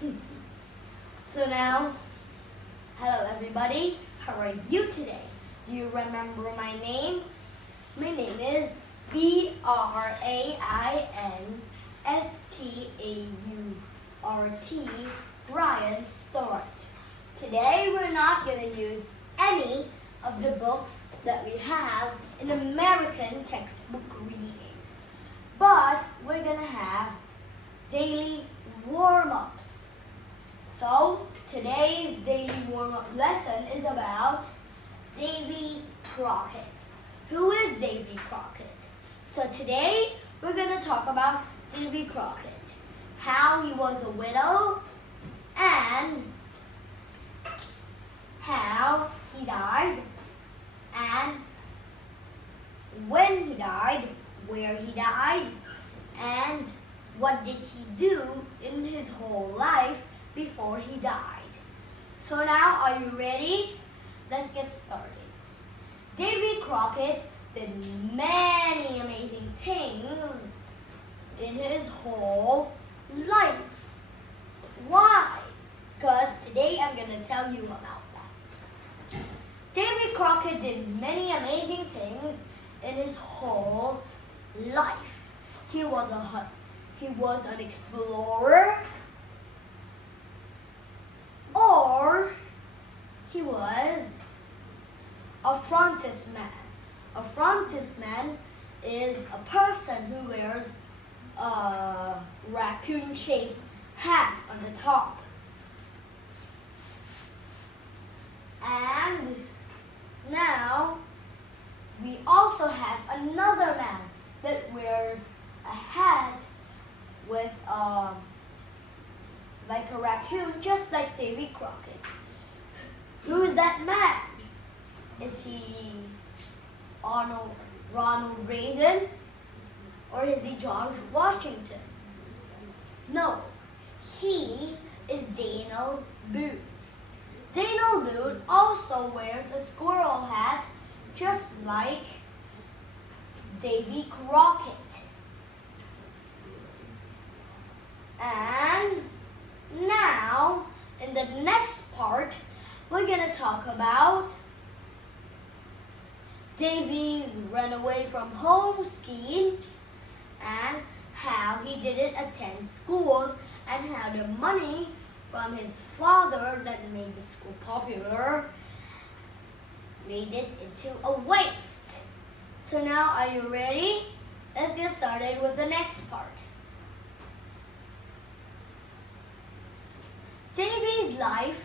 So now, hello everybody, how are you today? Do you remember my name? My name is Brianstaurt, Brian Start. Today we're not going to use any of the books that we have in American textbook reading, but we're going to have daily warm-ups. So today's daily warm-up lesson is about Davy Crocket. Who is Davy Crocket? So today we're going to talk about Davy Crocket, how he was a widow, and how he died, and when he died, where he died, and what did he do in his whole life before he died. So now, are you ready? Let's get started. Davy Crocket did many amazing things in his whole life. Why? Because today I'm going to tell you about that. Davy Crocket did many amazing things in his whole life. He was an explorer, or he was a frontisman. A frontisman is a person who wears a raccoon-shaped hat on the top. And now we also have another man that wears a hat with like a raccoon, just like Davy Crocket. Who is that man? Is he Ronald Reagan, or is he George Washington? No, he is Daniel Boone. Daniel Boone also wears a squirrel hat, just like Davy Crocket. And now, in the next part, we're going to talk about Davy's run away from home scheme and how he didn't attend school and how the money from his father that made the school popular made it into a waste. So now, are you ready? Let's get started with the next part. Davy's life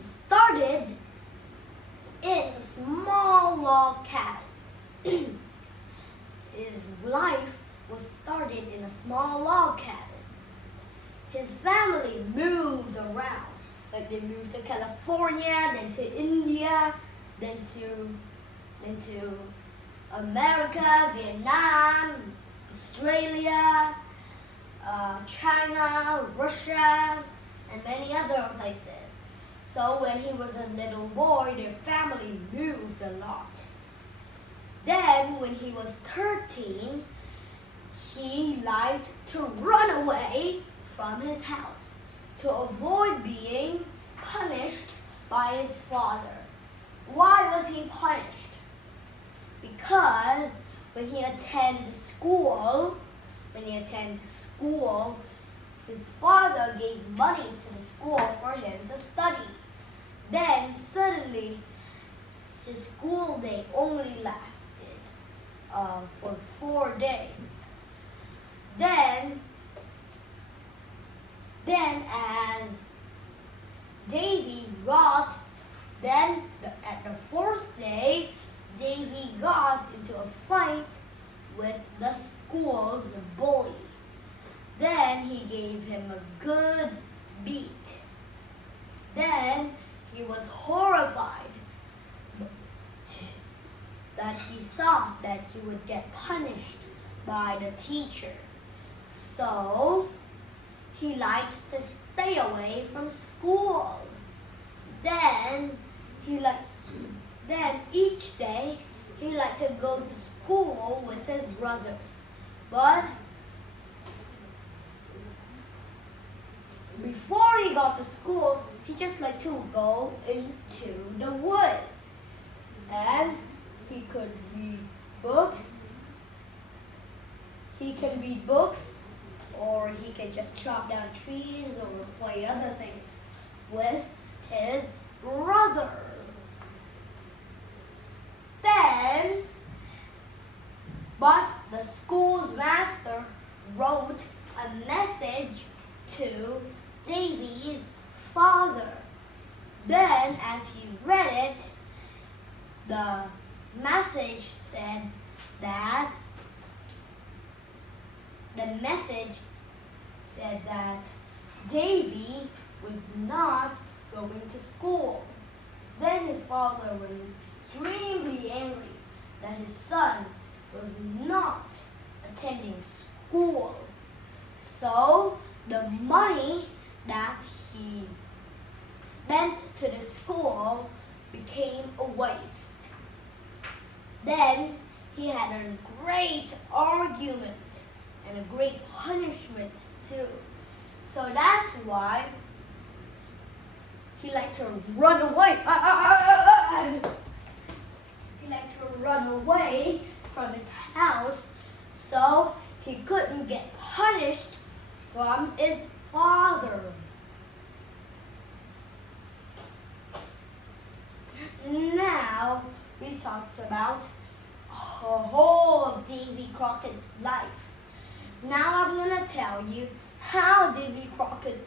started in a small log cabin. His life was started in a small log cabin. His family moved around. Like they moved to California, then to India, then to America, Vietnam, Australia, China, Russia, and many other places. So when he was a little boy, their family moved a lot. Then when he was 13, he liked to run away from his house to avoid being punished by his father. Why was he punished? Because when he attended school, his father gave money to the school for him to study. Then suddenly, his school day only lasted for 4 days. Then as Davy got, at the 4th day, Davy got into a fight with the school's bully. Then he gave him a good beat. Then he was horrified that he thought that he would get punished by the teacher. So he liked to stay away from school. Then each day he liked to go to school with his brothers. But got to school, he just liked to go into the woods. And he could read books. He can read books, or he can just chop down trees or play other things with his brothers. But the school's master wrote a message to Davy's father. Then, as he read it, the message said that Davy was not going to school. Then his father was extremely angry that his son was not attending school. So the money that he spent to the school became a waste. Then he had a great argument and a great punishment too. So that's why he liked to run away. He liked to run away from his house so he couldn't get punished from his father. Now we talked about the whole of Davy Crocket's life. Now I'm going to tell you how Davy Crockett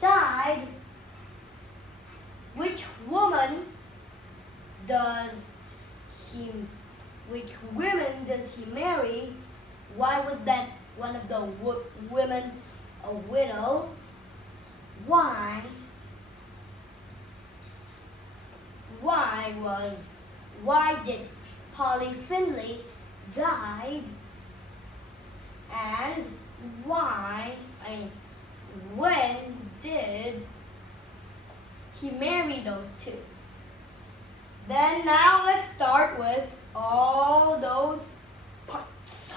died. Which women does he marry? Why was that one of the women a widow? Why did Polly Finley die? And when did he marry those two? Then now let's start with all those parts.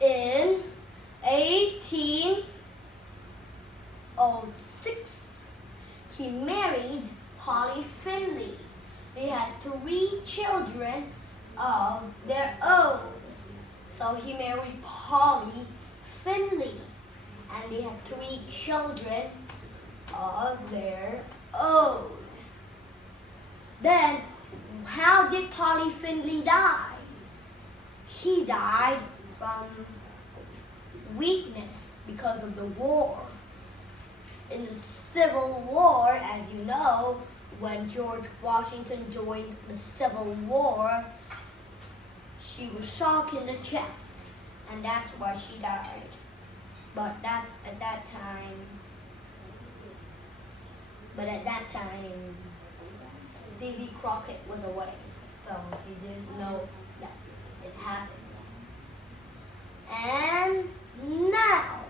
In 1806, he married Polly Finley. They had 3 children of their own. So he married Polly Finley, and they had 3 children of their own. Then, how did Polly Finley die? He died from weakness because of the war. In the Civil War, as you know, when George Washington joined the Civil War, she was shot in the chest, and that's why she died. But at that time, Davy Crocket was away, so he didn't know that it happened. And now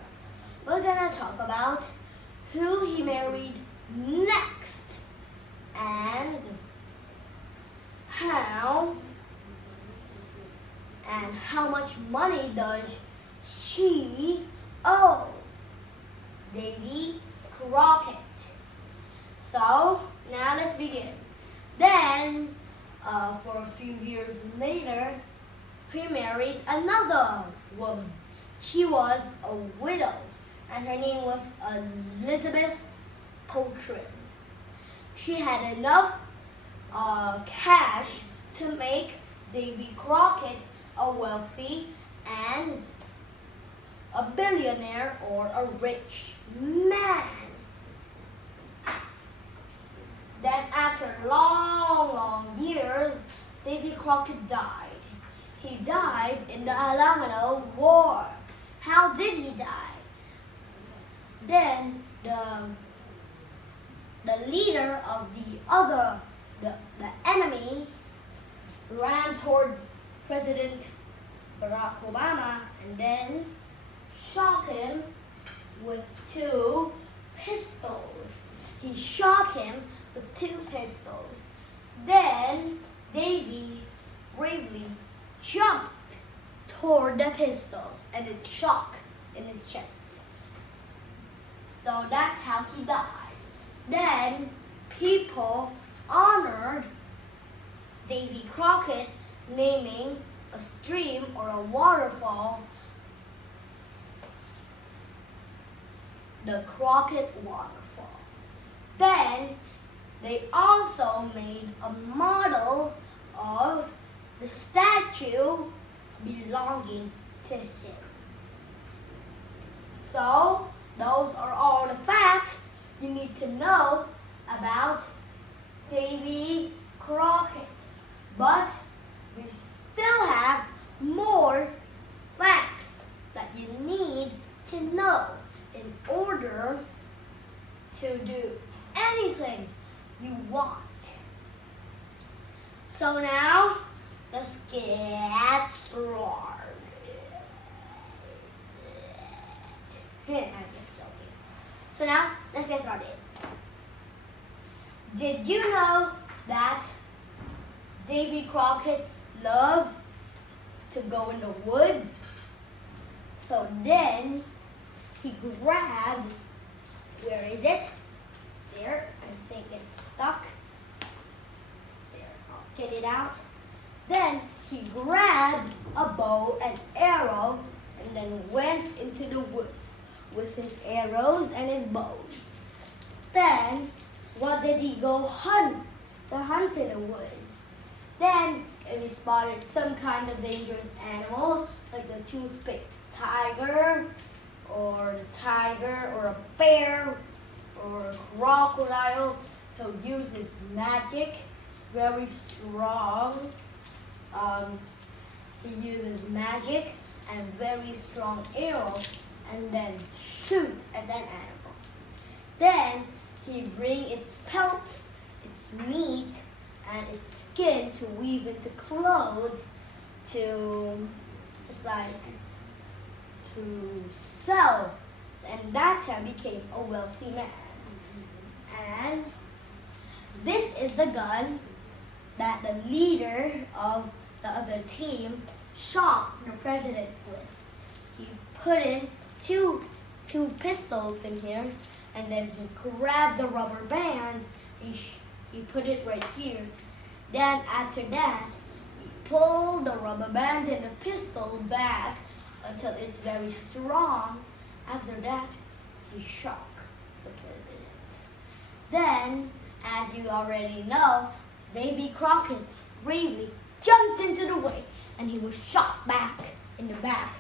we're gonna talk about who he married next and how much money does she owe Davy Crocket. So now let's begin. Then for a few years later, he married another woman. She was a widow, and her name was Elizabeth Coltrane. She had enough cash to make Davy Crocket a wealthy and a billionaire or a rich man. Then after long years, Davy Crocket died. He died in the Alamo War. How did he die? Then the leader of the enemy ran towards President Barack Obama and then shot him with 2 pistols. He shot him with 2 pistols. Then Davy bravely jumped toward the pistol and it shocked in his chest. So that's how he died. Then people honored Davy Crocket, naming a stream or a waterfall the Crocket Waterfall. Then they also made a model of the statue belonging to him. So those are all the facts you need to know about Davy Crocket. But we still have more facts that you need to know in order to do anything you want. So now, let's get started. So now, let's get started. Did you know that Davy Crocket loved to go in the woods? So then, he grabbed, where is it? There, I think it's stuck. There, I'll get it out. Then he grabbed a bow and arrow and then went into the woods with his arrows and his bows. Then, what did he go hunt? To hunt in the woods. Then, if he spotted some kind of dangerous animals, like the tooth-picked tiger, or a bear, or a crocodile, he'll use his magic, very strong. He uses magic and very strong arrows, and then shoot at that animal. Then he bring its pelts, its meat, and its skin to weave into clothes to sell, and that's how he became a wealthy man. And this is the gun that the leader of the other team shot the president with. He put in two pistols in here, and then he grabbed the rubber band. He put it right here. Then after that, he pulled the rubber band and the pistol back until it's very strong. After that, he shot the president. Then, as you already know, Davy Crocket bravely jumped into the way and he was shot back in the back.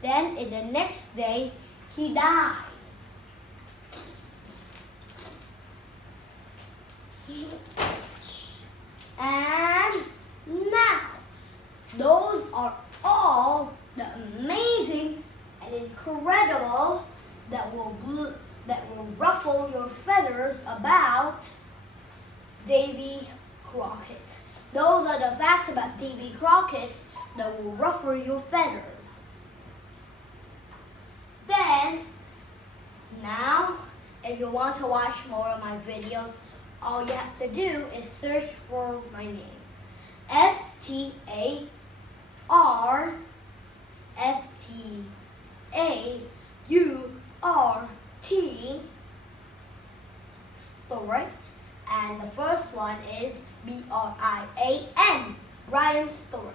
Then, in the next day, he died. And now, those are all the amazing and incredible that will ruffle your feathers about Davy Crocket. Those are the facts about Davy Crocket that will ruffle your feathers. Then, now, if you want to watch more of my videos, all you have to do is search for my name. STARSTAURT. Story. And the first one is BRIAN. Ryan Story.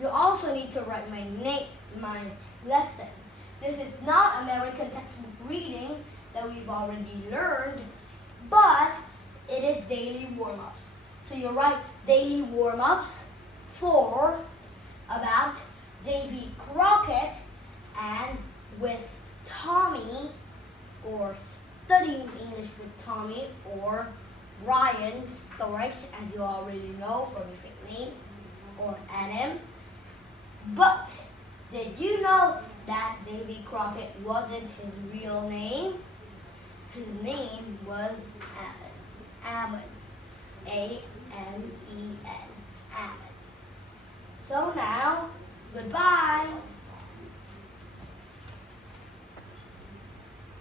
You also need to write my name, my lesson. This is not American textbook reading that we've already learned, but it is daily warm-ups. So you write daily warm-ups for about Davy Crocket and with Tommy, or studying English with Tommy, or Ryan Stork, as you already know from his nickname, or Adam. But did you know that Davy Crocket wasn't his real name? His name was Ammon. A-M-E-N. Ammon. So now, goodbye.